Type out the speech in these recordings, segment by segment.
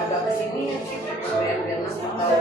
Agak kesini biar Mas tahu.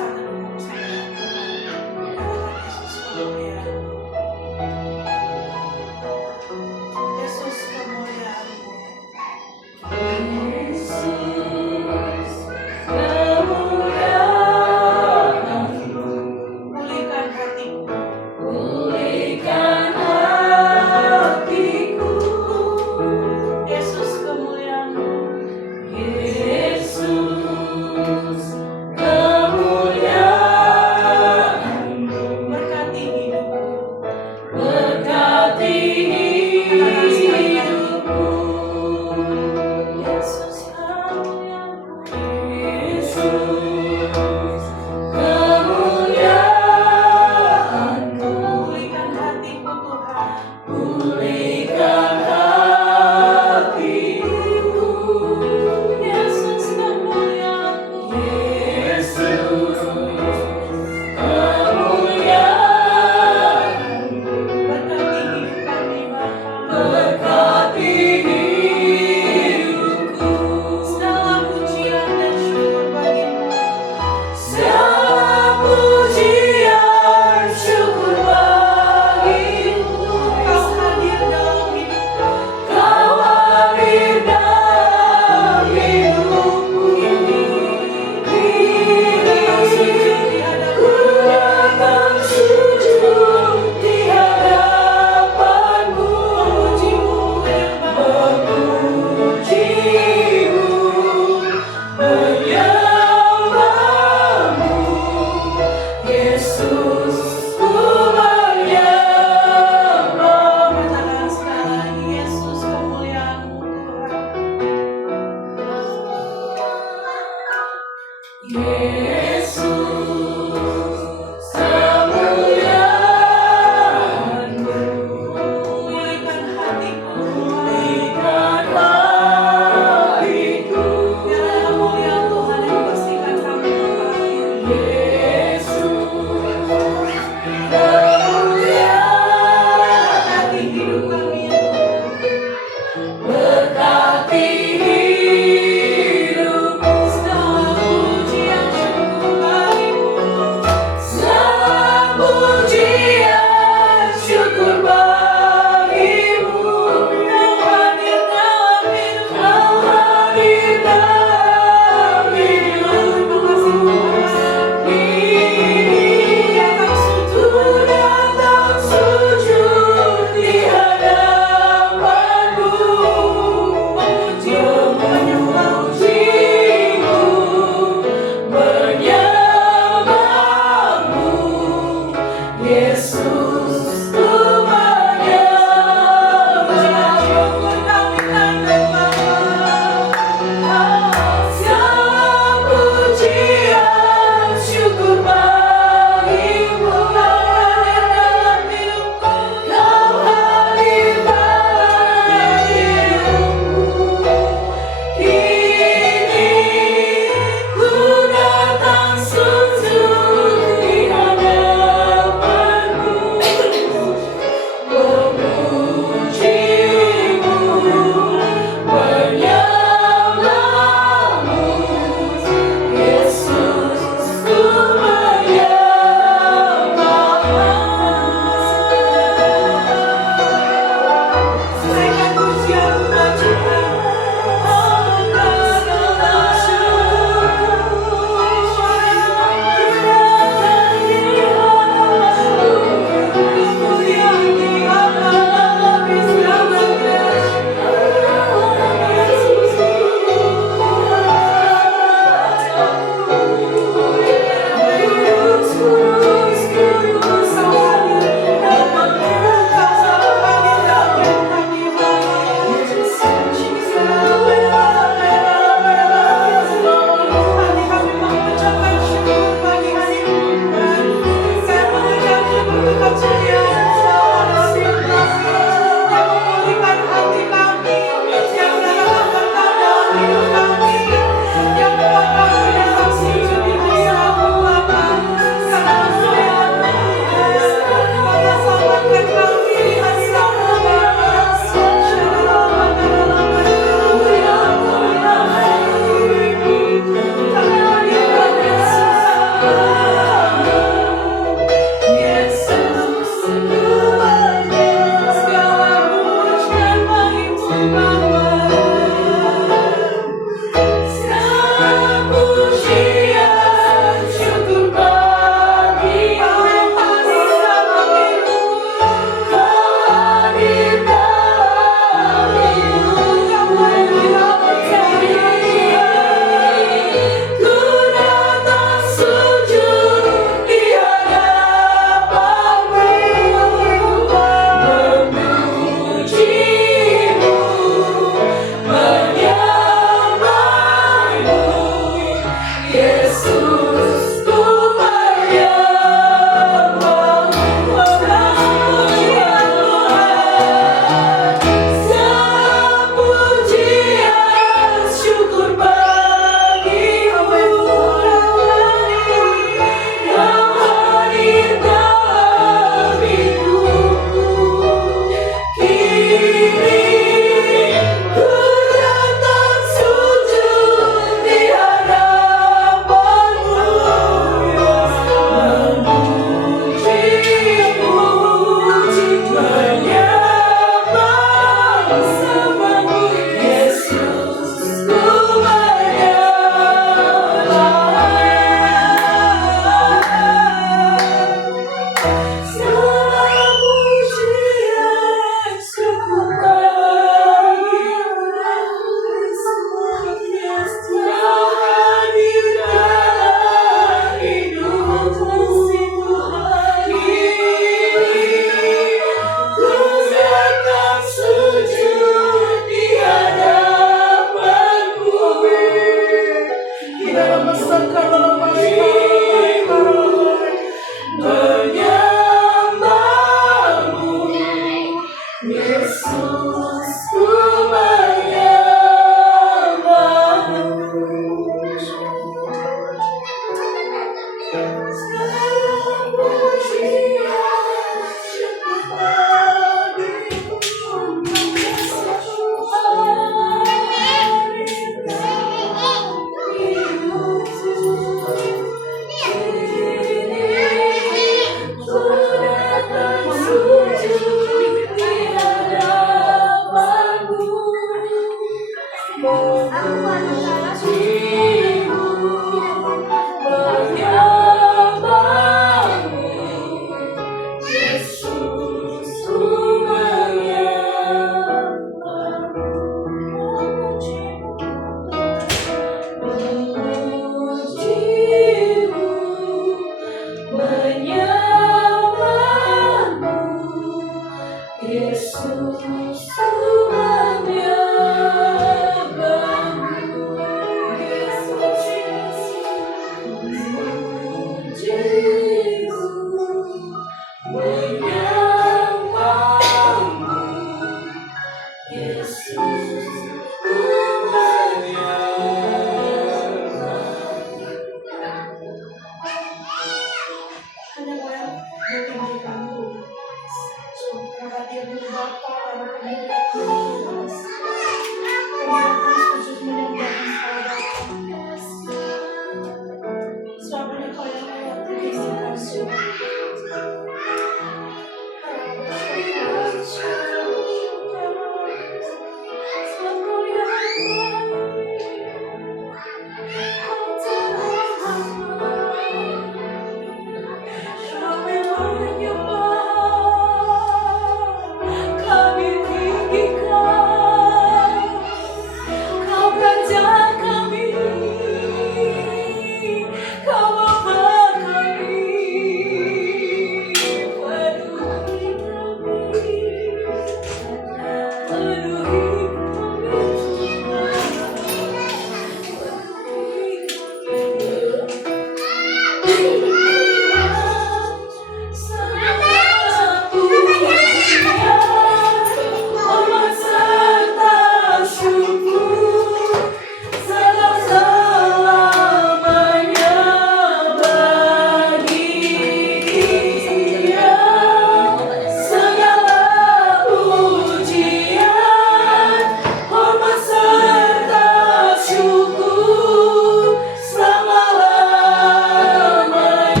Selama-lamanya.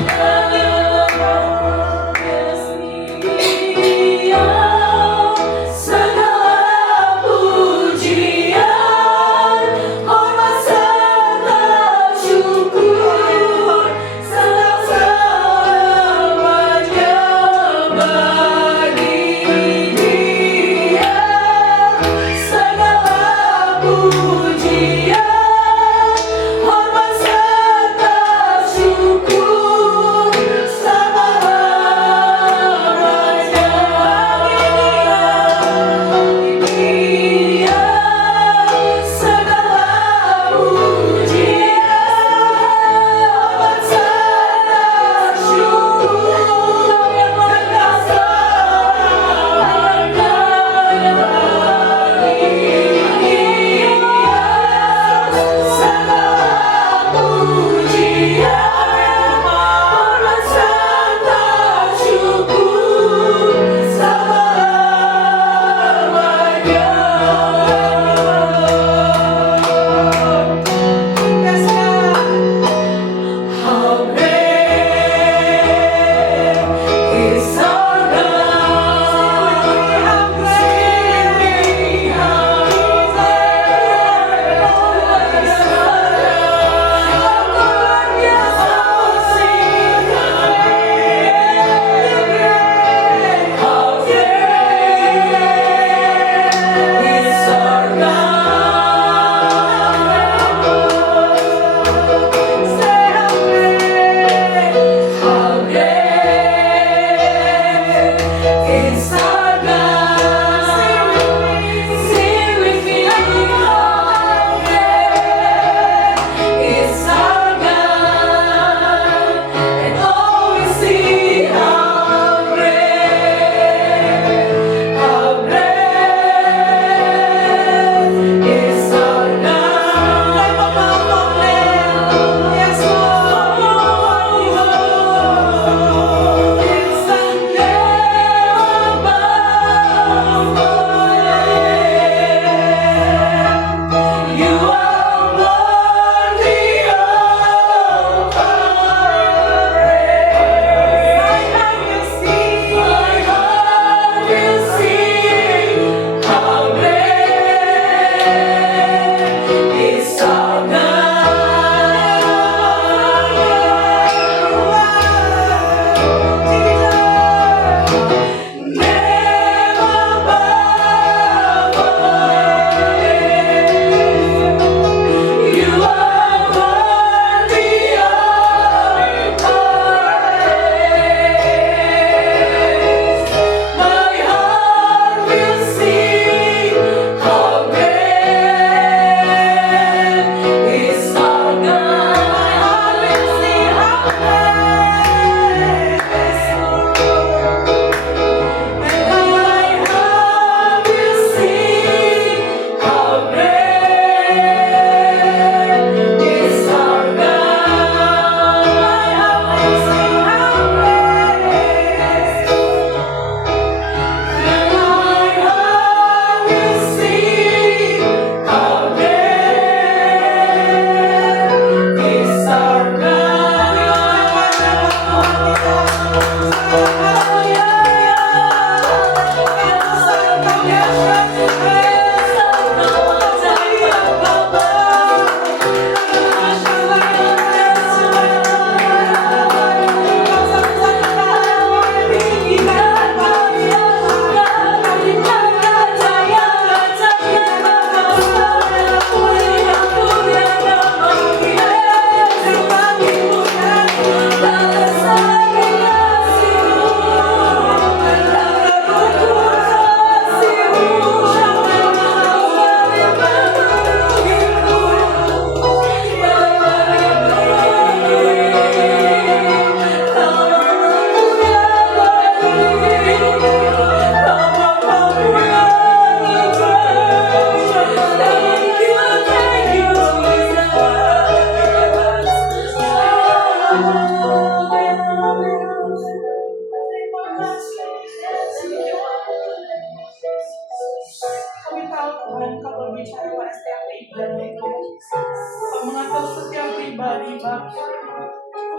berakhir.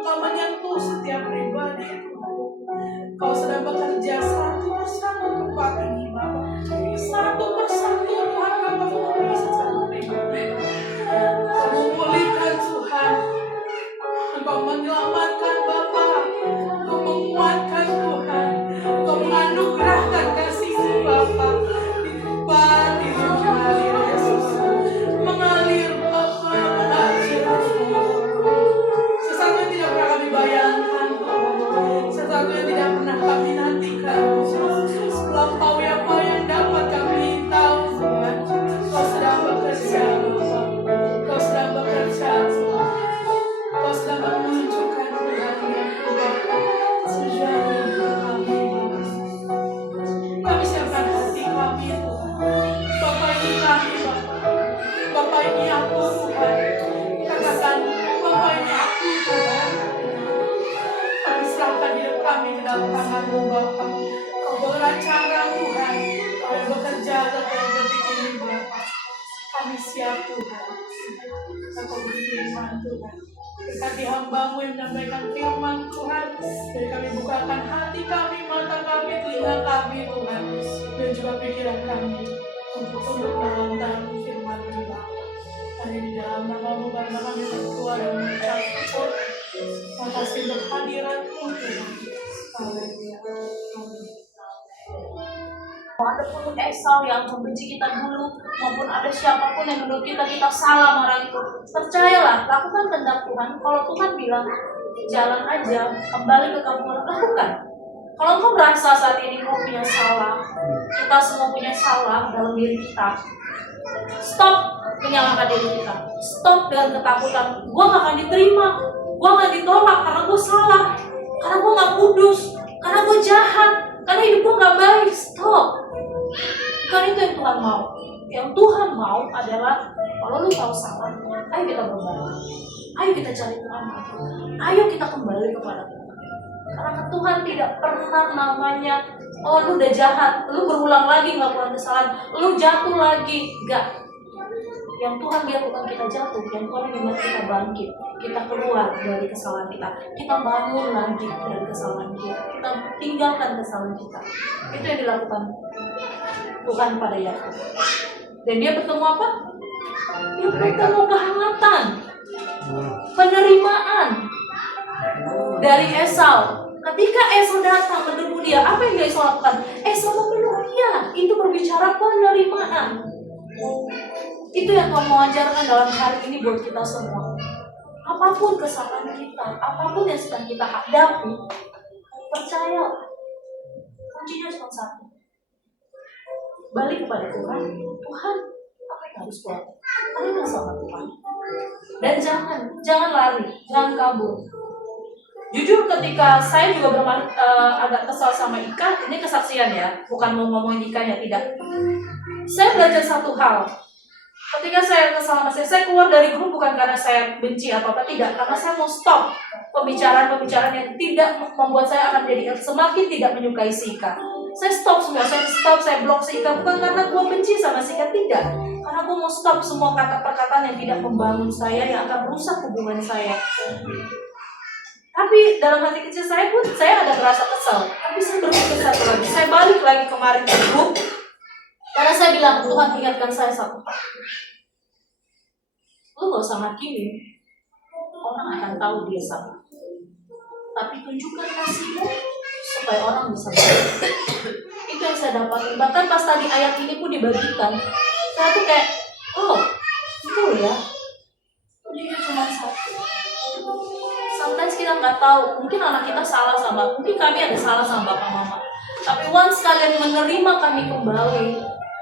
Engkau menyentuh setiap pribadi Tuhan. Kau sedang bekerja satu persatu tempat ini Bapa. Satu persatu Tuhan Bapa memenuhi setiap pribadi. Kau memulihkan Tuhan. Engkau menyelamatkan Bapa. Engkau menguatkan Tuhan. Engkau menganugerahkan kasih-Mu Bapa. Di mengalir Yesus. Mengalir Bapa, mengalir sesuatu yang tidak pernah kami bayangkan, sesuatu yang tidak pernah kami nantikan, melampaui apa yang dapat kami tahu Tuhan. Kau sedang bekerja Bapa. Kau sedang bekerja Tuhan. Kau sedang menunjukkan Tuhan Bapa sejarah kami. Kami siapkan hati kami Tuhan. Bapa ini kami Bapa. Bapa ini aku Tuhan. Katakan Bapa ini aku Tuhan. Kami serahkan hidup kami ke dalam tangan-Mu Bapa. Kau beracara Tuhan. Kau yang bekerja setiap detik ini Bapa. Kami siap Tuhan. Kau berfirman Tuhan. Berkati hamba-Mu yang menyampaikan firman Tuhan. Dan kami bukakan hati kami, mata kami, telinga kami Tuhan. Dan juga pikiran kami. Untuk tunduk dalam tahu firman-Mu Bapa. Hari di dalam nama-Mu karena kami berdoa dan mengucap syukur. Makasih untuk hadirat-Mu Tuhan. Haleluya. Ataupun Esau yang membenci kita dulu, maupun ada siapapun yang menurut kita salah marah itu, percayalah, lakukan kehendak Tuhan. Kalau Tuhan bilang jalan aja, kembali ke kamu, lakukan. Kalau engkau merasa saat ini kau punya salah, kita semua punya salah dalam diri kita, stop menyalahkan diri kita, stop dengan ketakutan. Gue gak akan diterima, gue akan ditolak karena gue salah, karena gue gak kudus, karena gue jahat, karena hidup gue gak baik. Stop. Bukan itu yang Tuhan mau. Yang Tuhan mau adalah kalau lu tahu salah, ayo kita berbalik, ayo kita cari Tuhan, ayo kita kembali kepada Tuhan. Karena Tuhan tidak pernah namanya, oh lu udah jahat, lu berulang lagi melakukan kesalahan, lu jatuh lagi. Enggak. Yang Tuhan lihat bukan kita jatuh, yang Tuhan ingin kita bangkit, kita keluar dari kesalahan kita bangun lagi dari kesalahan kita tinggalkan kesalahan kita. Itu yang dilakukan Tuhan pada Yakub. Dan dia bertemu apa? Dia bertemu kehangatan, penerimaan dari Esau. Ketika Esau datang menemu dia, apa yang Esau lakukan? Esau memeluk dia. Itu berbicara penerimaan. Itu yang Tuhan mau ajarkan dalam hari ini buat kita semua. Apapun kesalahan kita, apapun yang sedang kita hadapi, percaya, kuncinya cuma satu. Balik kepada Tuhan. Tuhan, apa yang harus buat? Balik sama Tuhan. Dan jangan lari, jangan kabur. Jujur ketika saya juga agak kesal sama Ika, ini kesaksian ya, bukan mau ngomongin Ika ya, tidak. Saya belajar satu hal. Ketika saya kesal sama saya keluar dari grup bukan karena saya benci apa-apa, tidak. Karena saya mau stop pembicaraan-pembicaraan yang tidak membuat saya akan jadi semakin tidak menyukai si Ika. Saya stop semua, saya blok si Ika. Bukan karena gue benci sama si Ika, tidak. Karena gue mau stop semua kata perkataan yang tidak membangun saya, yang akan merusak hubungan saya. Tapi dalam hati kecil saya pun, saya ada merasa kesal. Tapi saya berpikir satu lagi, saya balik lagi kemarin ke grup. Karena saya bilang, Tuhan ingatkan saya satu hal. Lu gak usah hakimin, orang akan tahu dia salah. Tapi tunjukkan kasih-Mu supaya orang bisa tahu. Itu yang saya dapatin. Bahkan pas tadi ayat ini pun dibagikan, saya tuh kayak, oh, itu ya. Kuncinya cuma satu. Sometimes kita nggak tahu, mungkin anak kita salah sama, mungkin kami ada salah sama bapak mama. Tapi once kalian menerima kami kembali,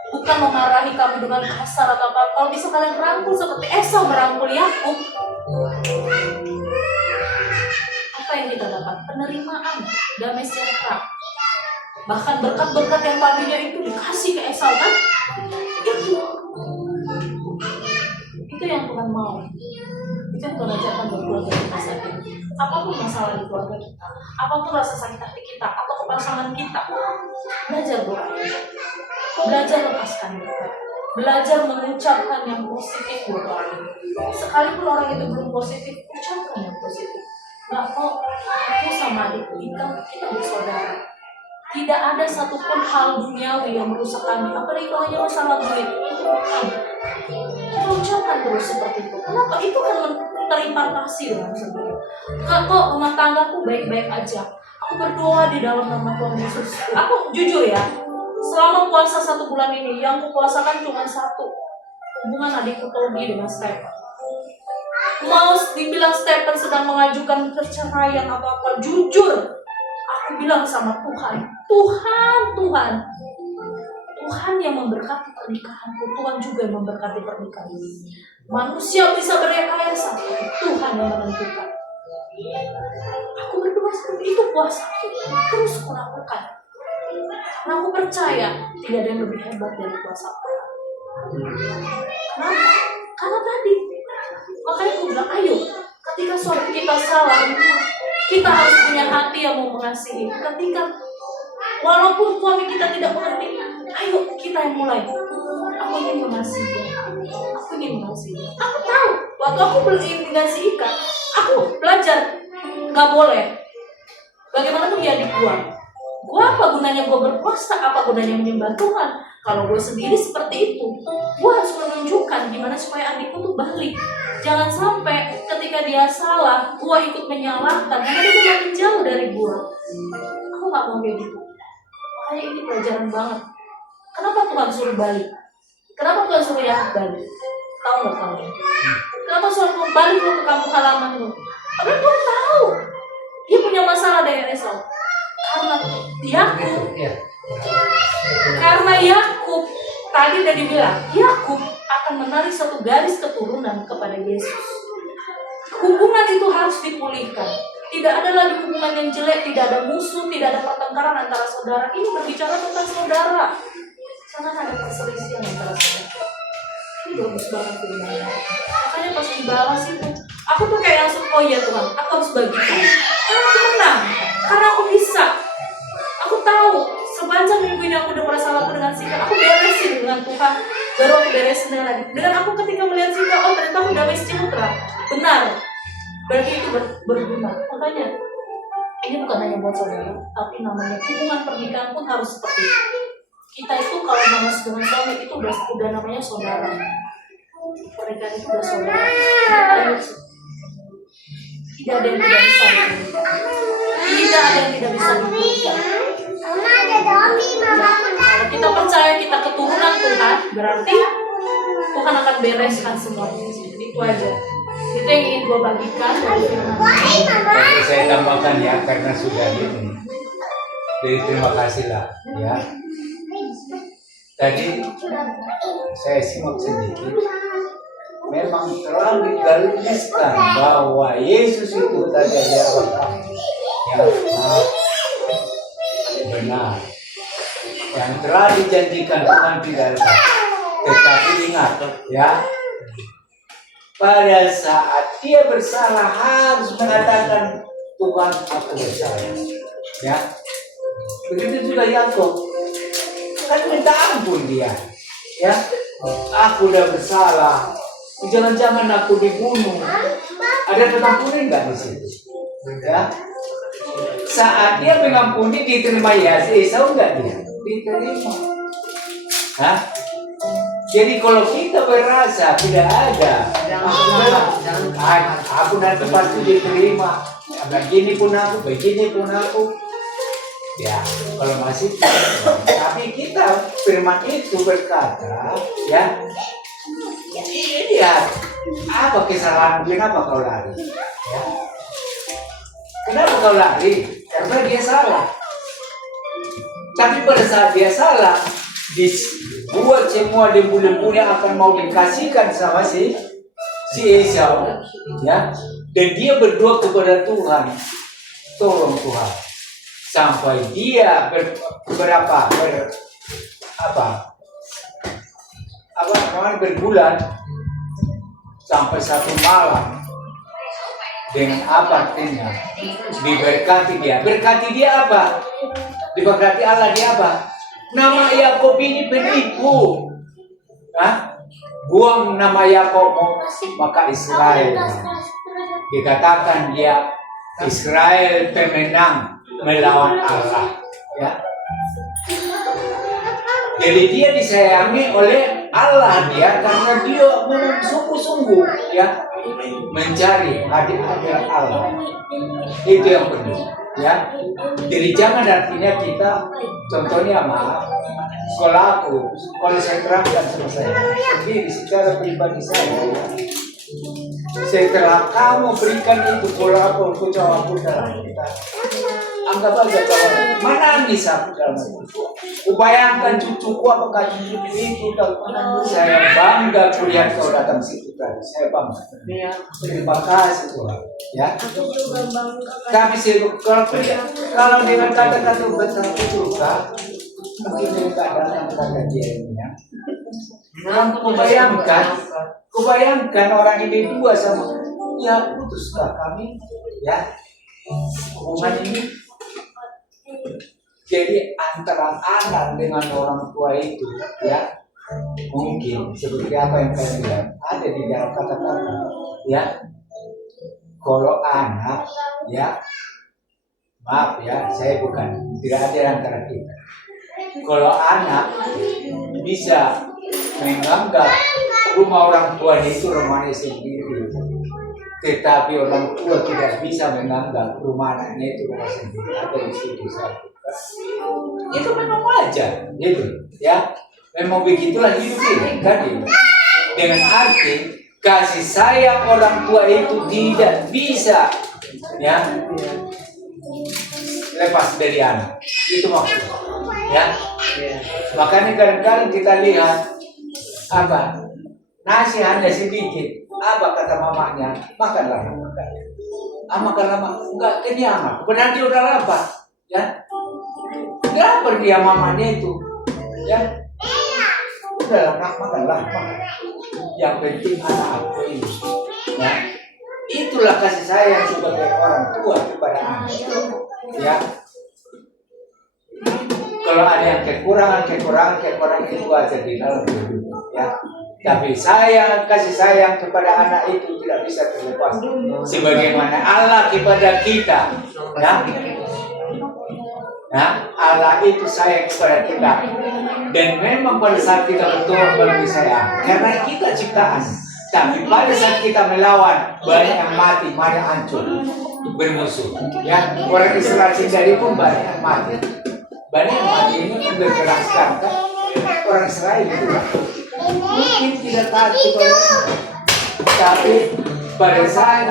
bukan memarahi kami dengan kasar atau apa. Kalau bisa kalian rangkul seperti Esau merangkul Yakub, apa yang kita dapat? Penerimaan, damai sejahtera. Bahkan berkat-berkat yang tadinya itu dikasih ke Esau kan? Itu yang Tuhan mau. Itu yang Tuhan ajarkan buat keluarga kita saat ini. Apapun masalah di keluarga kita, apapun rasa sakit hati kita, atau kepasangan kita, belajar doa. Belajar lepaskan mereka. Belajar mengucapkan yang positif buat orang. Sekalipun orang itu belum positif, ucapkan yang Nggak kok, aku sama adikku Ika, kita bersaudara. Tidak ada satupun hal duniawi yang merusak kami. Apalagi kalau hanya masalah duit, itu bukan. Kita ucapkan terus seperti itu. Kenapa? Itu kan terimpartasi dengan sendiri. Kak, kok rumah tanggaku baik-baik aja. Aku berdoa di dalam nama Tuhan Yesus. Aku jujur ya, selama puasa 1 bulan ini, yang kupuasakan cuma satu. Hubungan adikku Tobi dengan Stephen. Mau dibilang Stephen sedang mengajukan perceraian atau apa, jujur, aku bilang sama Tuhan, Tuhan yang memberkati pernikahanku, Tuhan juga yang memberkati pernikahan ini. Manusia bisa berekayasa, tapi Tuhan yang menentukan. Aku berdoa seperti itu, puasa terus kulakukan. Karena aku percaya tidak ada yang lebih hebat dari kuasa Tuhan. Kenapa? Karena tadi, makanya aku bilang, ayo, ketika suami kita salah, kita harus punya hati yang mau mengasihi. Ketika walaupun suami kita tidak mengerti, ayo kita yang mulai. Aku ingin mengasihi. Aku tahu, waktu aku beli dengan si Ika, aku belajar nggak boleh. Bagaimanapun dia adik gua apa gunanya gua berpuasa? Apa gunanya menyembah Tuhan? Kalau gue sendiri seperti itu, gue harus menunjukkan gimana supaya adikku tuh balik. Jangan sampai ketika dia salah, gue ikut menyalahkan karena dia udah menjauh dari gue. Aku gak mau kayak gitu. Makanya ini pelajaran banget. Kenapa Tuhan suruh balik? Kenapa Tuhan suruh Yakub balik? Tahu nggak kamu? Kenapa suruh balik lo ke kampung halaman lo? Karena Tuhan tahu dia punya masalah dengan Esau. Karena Yakub tadi udah dibilang, Yakub akan menarik satu garis keturunan kepada Yesus. Hubungan itu harus dipulihkan. Tidak ada lagi hubungan yang jelek, tidak ada musuh, tidak ada pertengkaran antara saudara. Ini berbicara tentang saudara. Jangan ada perselisihan antara saudara. Ini bagus banget firman-Nya. Makanya pas dibalas itu, aku tuh kayak langsung, oh iya Tuhan, aku harus bagikan. Karena aku menang, karena aku bisa. Aku tahu sepanjang minggu ini aku udah merasa aku dengan Sika, aku beresin dengan Tuhan. Baru aku beresin dengan adik. Dan aku ketika melihat Sika, oh ternyata aku damai sejahtera. Benar. Berarti itu berguna. Makanya ini bukan hanya buat saudara, tapi namanya hubungan pernikahan pun harus seperti itu. Kita itu kalau nama dengan suami itu udah namanya saudara. Pernikahan itu udah saudara. Tidak ada yang tidak bisa dipulihkan. Tidak ada yang tidak bisa dipulihkan. Kalau kita percaya kita keturunan Tuhan, berarti Tuhan akan bereskan semuanya. Itu aja. Itu yang ingin gue bagikan dari firman. Tapi saya tambahkan ya, karena sudah ini. Jadi terima kasihlah ya. Tadi saya simak sedikit. Memang telah digariskan bahwa Yesus itu tadi ada yang benar. Yang telah dijanjikan Tuhan tidak ada. Tetapi ingat ya, pada saat dia bersalah harus mengatakan Tuhan aku bersalah. Ya, begitu juga Yakub. Kan minta ampun dia. Ya, aku udah bersalah. Jangan-jangan aku dibunuh. Ada pengampuni nggak di situ? Ya. Saat dia mengampuni diterima ya si Esau nggak dia? Diterima. Hah? Jadi kalau kita berasa tidak ada, aku nanti pasti diterima. Begini pun aku. Ya, kalau masih, tapi kita firman itu berkata, ya, ini ya, apa kesalahan? Kenapa kau lari? Ya. Kenapa kau lari? Karena dia salah. Tapi pada saat dia salah, dibuat semua debu-debu yang akan mau dikasihkan sama si Esau, ya. Dan dia berdoa kepada Tuhan, tolong Tuhan, sampai dia berbulan sampai satu malam. Dengan apa artinya? Diberkati dia. Berkati dia apa? Diberkati Allah dia apa? Nama Yakub ini penipu. Hah? Buang nama Yakub maka Israel. Dikatakan dia Israel pemenang melawan Allah. Ya. Jadi dia disayangi oleh Allah dia karena dia memang sungguh-sungguh ya mencari adik-adik Allah. Itu yang penting. Ya. Jadi jangan artinya kita contohnya maaf sekolah aku, kalau saya terangkan sama saya sendiri secara pribadi saya ya. Setelah kamu berikan itu bola aku jawab dalam kita. Anggap aja kalau menangis aku dalam itu. Kubayangkan cucuku apakah cucuku itu saya bangga kulihat kau datang situ tadi. Saya bangga. Terima kasih Tuhan. Ya. Kami sibuk kalau dengan kata-kata betul juga mungkin tidak datang kata dia ini ya. Kubayangkan orang ini dua sama ya putuskah kami ya hubungan ini jadi antara anak dengan orang tua itu ya mungkin seperti apa yang kalian bilang ada di dalam kata-kata ya kalau anak ya maaf ya saya bukan tidak ada antara kita kalau anak bisa menganggap rumah orang tua itu rumahnya sendiri, tetapi orang tua tidak bisa menganggap rumah anaknya itu rumah sendiri. Ada di situ satu. Itu memang wajar, gitu, ya. Memang begitulah hidup ini, kan? Dengan arti kasih sayang orang tua itu tidak bisa, ya, lepas dari anak. Itu maksudnya, ya. Makanya kadang-kadang kita lihat apa nasi hanya sedikit apa kata mamanya makanlah makan enggak kenyang berarti udah lapar ya lapar dia mamanya itu ya udah makanlah yang penting anak aku ini ya itulah kasih sayang sebagai orang tua kepada anak ya kalau ada yang kekurangan itu aja di dalam hidup ya. Tapi kasih sayang kepada anak itu tidak bisa terlepas. Sebagaimana Allah kepada kita, ya. Nah, Allah itu sayang kepada kita. Dan memang pada saat kita berdoa bagi sayang, karena kita ciptaan. Tapi pada saat kita melawan, banyak yang mati, banyak yang hancur, bermusuh. Ya, orang Israel sendiri pun banyak yang mati. Banyak yang mati ini berkeraskan kan? Orang Israel itu mungkin tidak taat kepada tapi pada saat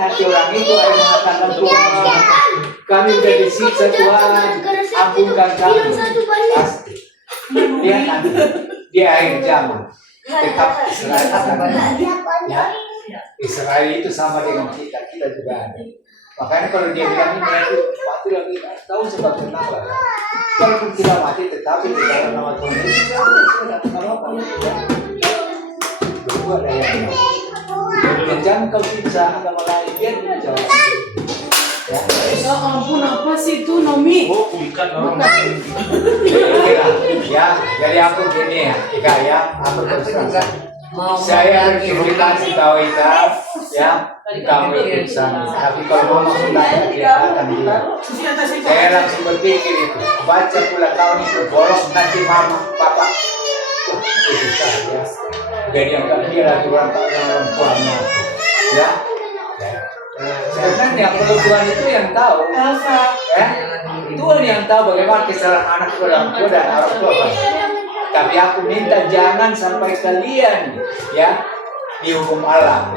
nanti orang itu ada mengatakan Tuhan kami sudah disiksa Tuhan ampunkan kami pasti dia nanti di akhir zaman tetap Israel akan ya Israel itu sama dengan kita juga ada. Makanya kalau dia bilang ini itu pasti lagi tahu sebab kenapa. Walaupun kita mati tetapi di dalam nama Tuhan Yesus tidak apa-apa. Berdua ada yang dan jangan kau siksa agama lain dia tidak jawab. Ya ampun apa sih itu Nomi? Oh bukan orang. Ya jadi aku gini ya, Ika ya, aku terus saya bercerita di Tawita ya. Kamu itu sana, tapi kalau mau masuk lagi dia akan dia. Saya langsung berpikir itu, baca pula tahun itu bolos nanti mama, papa, itu saja. Jadi yang dia lagi orang tuanya, ya. Sebenarnya kalau Tuhan itu yang tahu, ya. Tuhan yang tahu bagaimana kesalahan anak orang tua dan orang tua. Tapi aku minta jangan sampai kalian, ya, dihukum Allah.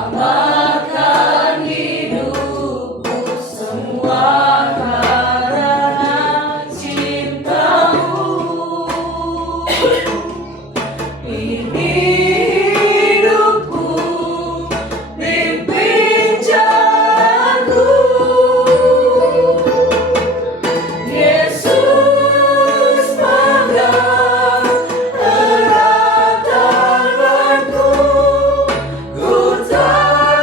Selamatkan hidupku semua karena cintamu. Ini hidupku, pimpin jalanku. Yesus pegang erat tanganku, ku tak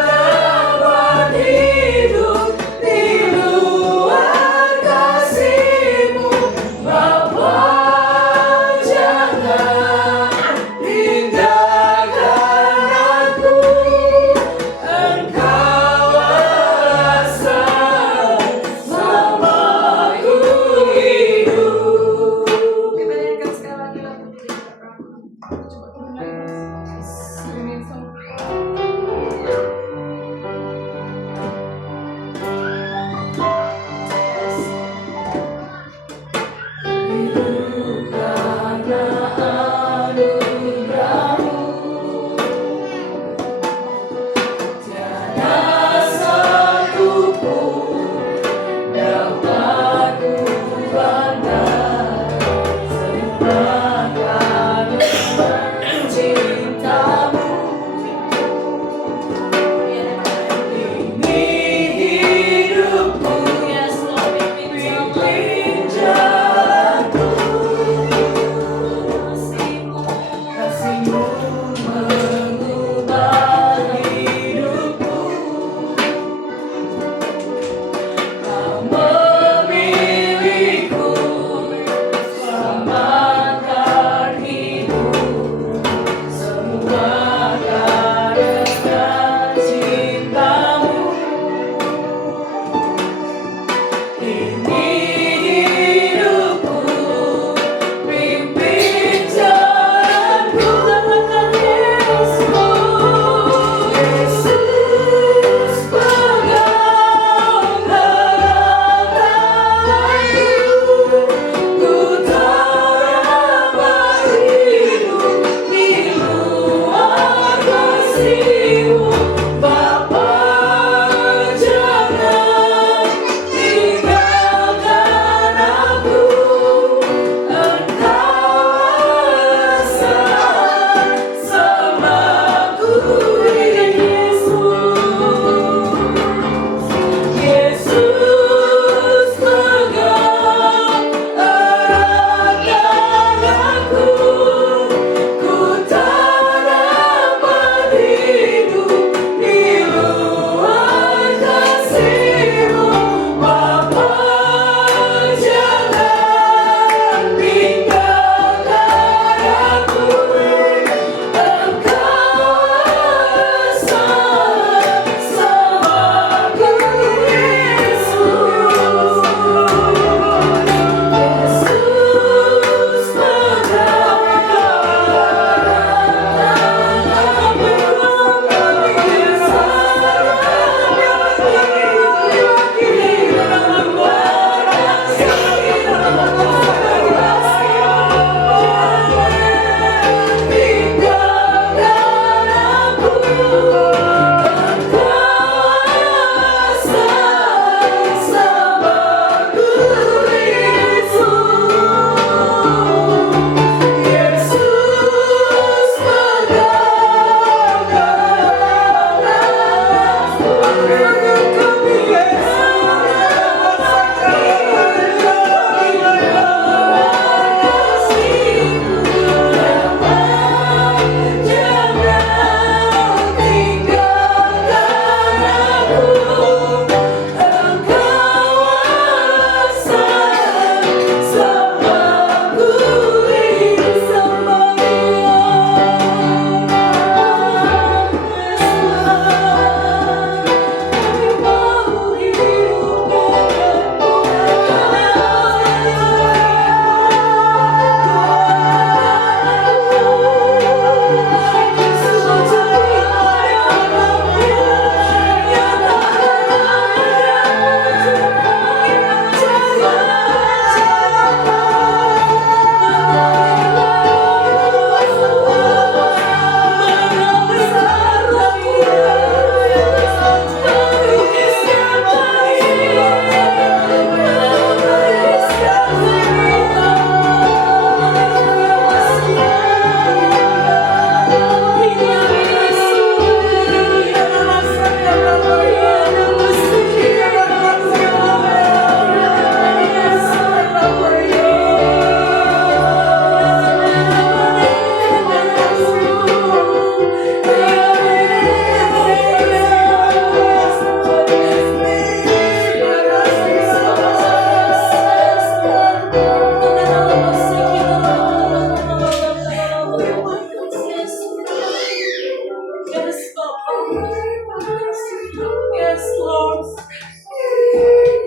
Yes, Lord.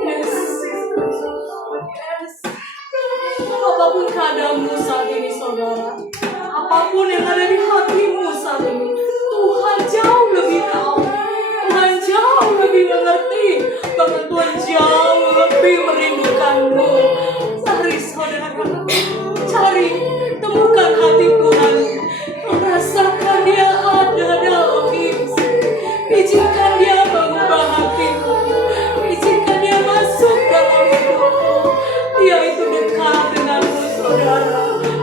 Yes. Yes. Apapun keadaanmu saat ini, saudara, apapun yang ada di hatimu saat ini, Tuhan jauh lebih tahu. Tuhan jauh lebih mengerti. Bahkan Tuhan jauh lebih merindukanmu. Cari, saudara, cari, temukan hati Tuhan. Rasakan Dia ada dalam hidup. Izinkan Dia mengubah hatimu. Izinkan Dia masuk dalam hidupmu. Dia itu dekat denganmu, saudara.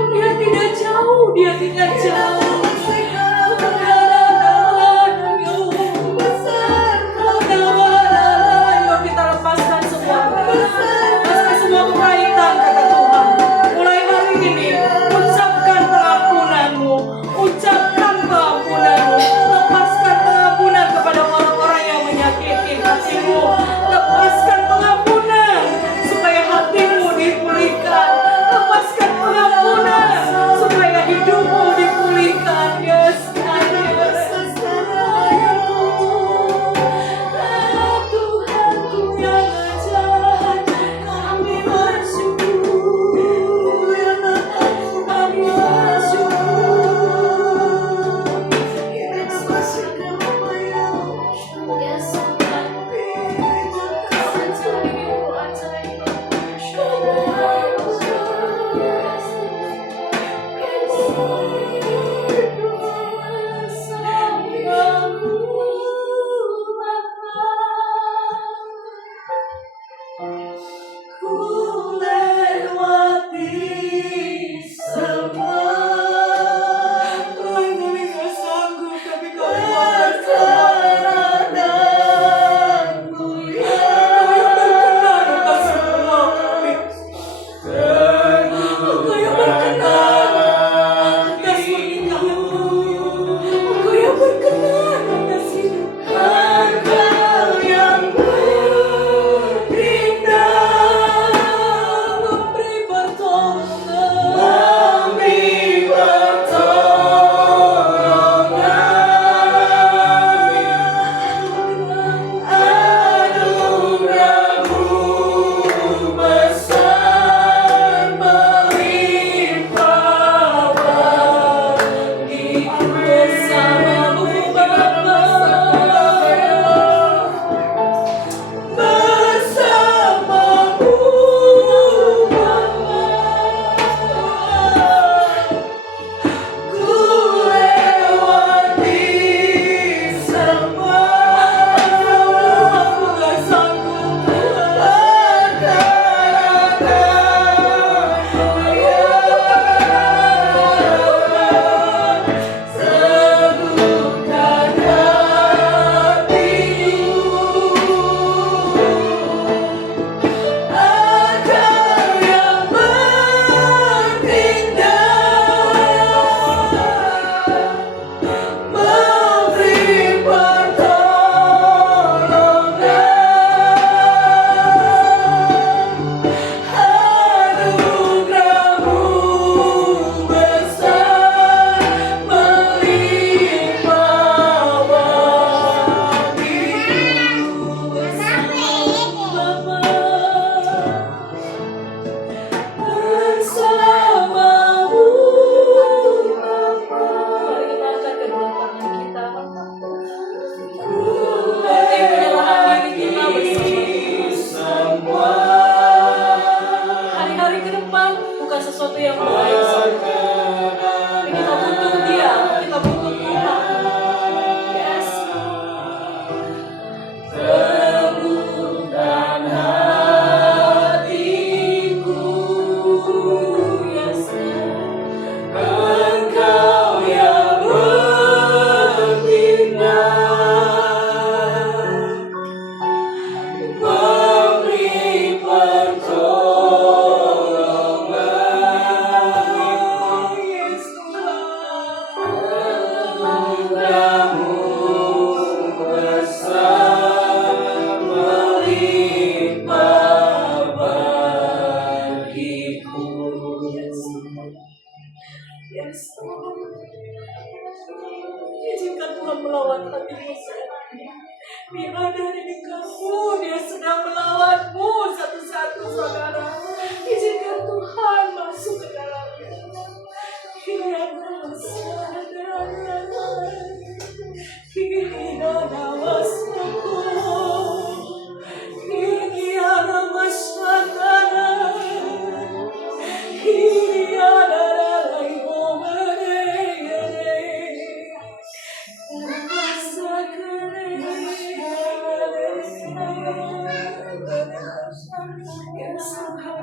Dia ada di kamu, dia sedang melawanmu satu-satu, saudara. Izinkan Tuhan masuk ke dalamnya.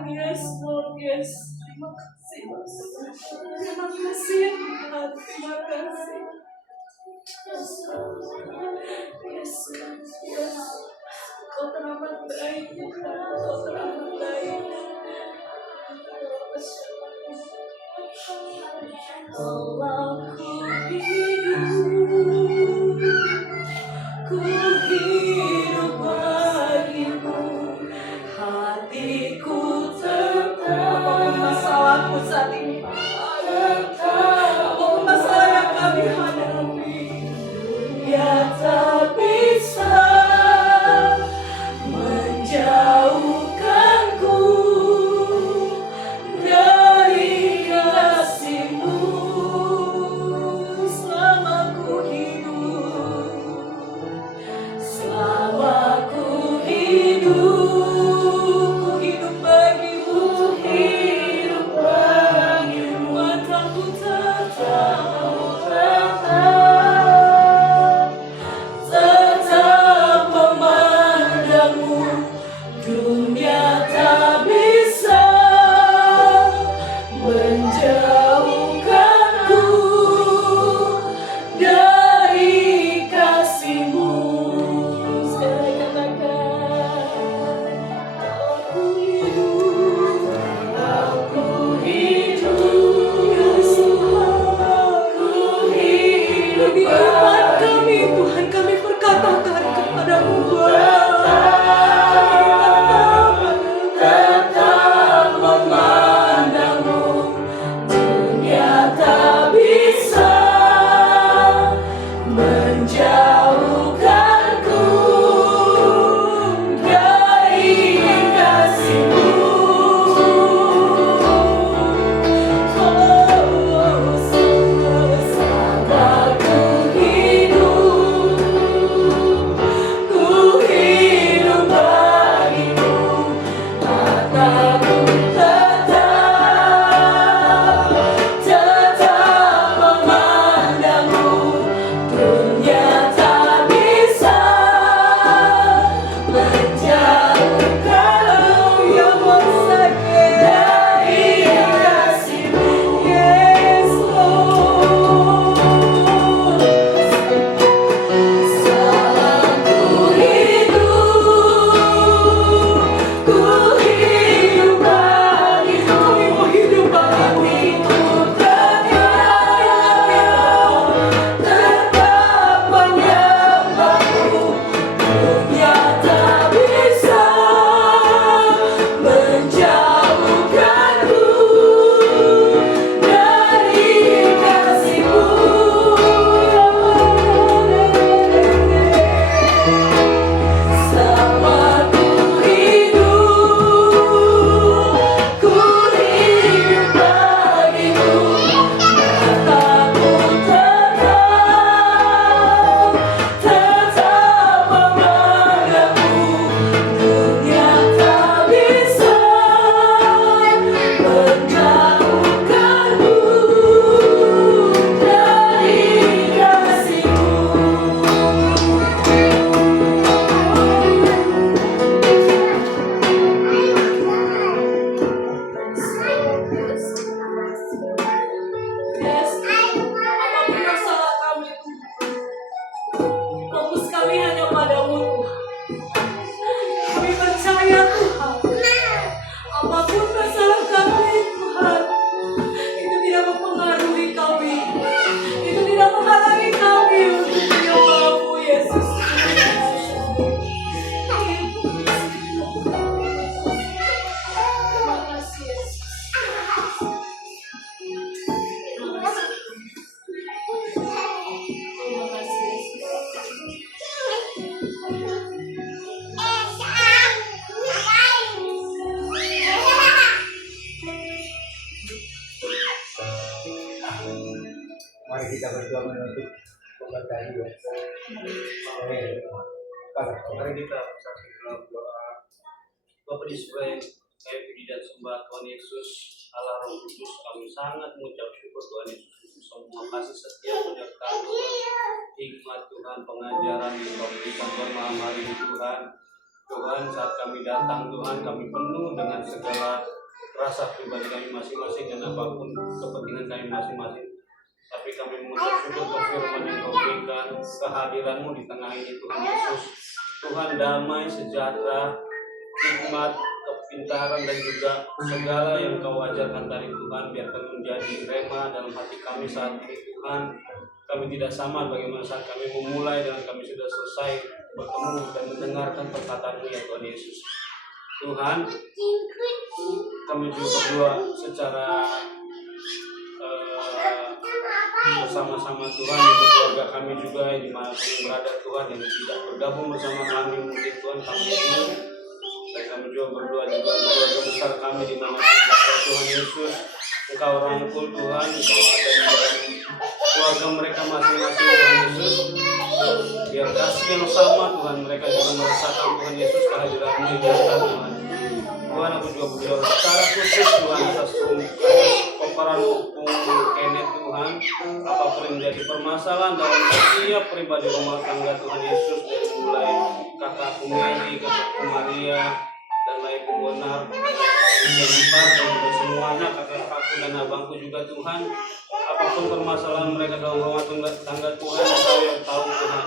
Yes, Lord, yes. Terima kasih, terima kasih ya Tuhan, terima kasih. Yes, yes, yes. Kau teramat baik, Tuhan. Kau teramat baik. Allahku hidup bagimu, hatiku apapun masalahku saat ini, apapun masalah yang kami hadapi, dia tak bisa menjauhkanku dari kasih-Mu. Selama ku hidup bagimu, mataku tetap memandangmu, dunia tak bisa menjauhkanku dari kasih-Mu. Sekali katakan, aku hidup, Yesus, aku hidup. Kehidupan kami, Tuhan, kami perkatakan kepadamu, tetap memandangmu, dunia tak bisa menjauhkanku dari kasih-Mu. Selama ku hidup bagimu, mataku tetap memandangmu, dunia tak bisa menjauhkanmu, yang bersakit dari kasih-Mu. Yes, Lord. Selama ku hidup bagimu, kami mau hidup bagimu, tetap menyembahmu, dunia tak bisa menjauhkanku dari kasih-Mu. Selama ku hidup bagimu, mataku tetap memandangmu, dunia tak bisa menjauhkanmu dari kasih-Mu. Yes, apapun masalah kami, fokus kami hanya padamu, Tuhan. Kami percaya, Tuhan, apapun masalah kami, Tuhan, itu tidak mempengaruhi kami, itu tidak menghalangi kami untuk menyembah-Mu, Yesus. Terima kasih, Yesus. Terima kasih, Yesus. Mari kita berdoa menutup pembacaan juga. Mari kita bersatu dalam doa. Bapa di surga, kami puji dan sembah Tuhan Yesus, Allah Roh Kudus. Kami sangat mengucap syukur Tuhan Yesus untuk semua kasih setia penyertaan Tuhan, hikmat Tuhan, pengajaran yang Kau berikan Tuhan malam hari ini Tuhan. Tuhan, saat kami datang Tuhan, kami penuh dengan segala rasa pribadi kami masing-masing dan apapun kepentingan kami masing-masing. Tapi kami mengucap syukur untuk firman yang Kau berikan, kehadiran-Mu di tengah ini Tuhan Yesus. Tuhan, damai, sejahtera, hikmat, kepintaran dan juga segala yang Kau ajarkan tadi Tuhan, biarkan menjadi rema dalam hati kami saat ini Tuhan. Kami tidak sama bagaimana saat kami memulai dan kami sudah selesai bertemu dan mendengarkan perkataan-Mu ya Tuhan Yesus. Tuhan, kami juga berdoa secara bersama-sama Tuhan untuk keluarga kami juga yang dimanapun berada Tuhan, yang tidak bergabung bersama kami mungkin Tuhan kami ini. Dan kami juga berdoa juga untuk keluarga besar kami di mana Tuhan Yesus, Engkau rangkul Tuhan, Engkau ada di dalam keluarga mereka masing-masing Tuhan Yesus. Biar kasih yang sama Tuhan, mereka juga merasakan Tuhan Yesus kehadiran-Mu yang nyata Tuhan. Tuhan, aku juga berdoa secara khusus Tuhan atas peperan hukum Kenneth Tuhan, apapun yang menjadi permasalahan dalam setiap pribadi rumah tangga Tuhan Yesus, dari mulai kakakku Mary, kakakku Maria, dan lainku Bonar, dan juga semuanya kakak-kakakku dan abangku juga Tuhan. Apapun permasalahan mereka dalam rumah tangga Tuhan, Kau yang tahu Tuhan.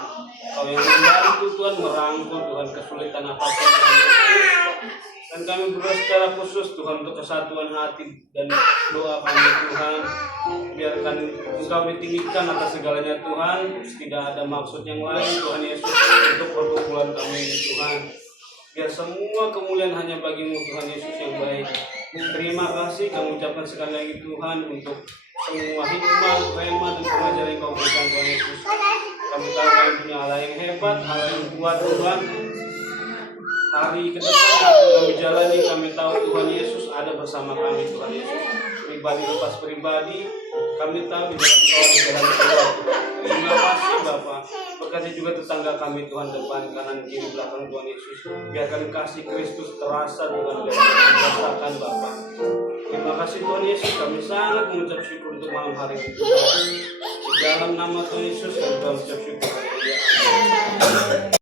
Kau yang membantu Tuhan, merangkul Tuhan kesulitan apapun Tuhan Yesus. Dan kami berdoa secara khusus Tuhan untuk kesatuan hati dan doa kami Tuhan. Biarkan Engkau ditinggikan atas segalanya Tuhan. Tidak ada maksud yang lain Tuhan Yesus untuk perkumpulan kami ini Tuhan. Biar semua kemuliaan hanya bagi-Mu Tuhan Yesus yang baik. Terima kasih kami ucapkan sekali lagi Tuhan untuk semua hikmat, rema dan pengajaran yang Kau berikan Tuhan Yesus. Kami tahu kami punya Allah yang hebat, Allah yang kuat Tuhan. Hari ke depan kami jalani, kami tahu Tuhan Yesus ada bersama kami Tuhan Yesus. Pribadi lepas pribadi, kami tahu di dalam Kau di dalam keluar. Terima kasih Bapa. Berkati juga tetangga kami Tuhan, depan, kanan, kiri, belakang Tuhan Yesus. Biarkan kasih Kristus terasa Tuhan dan dirasakan Bapa. Terima kasih Tuhan Yesus, kami sangat mengucap syukur untuk malam hari ini Tuhan. Di dalam nama Tuhan Yesus kami mengucap syukur.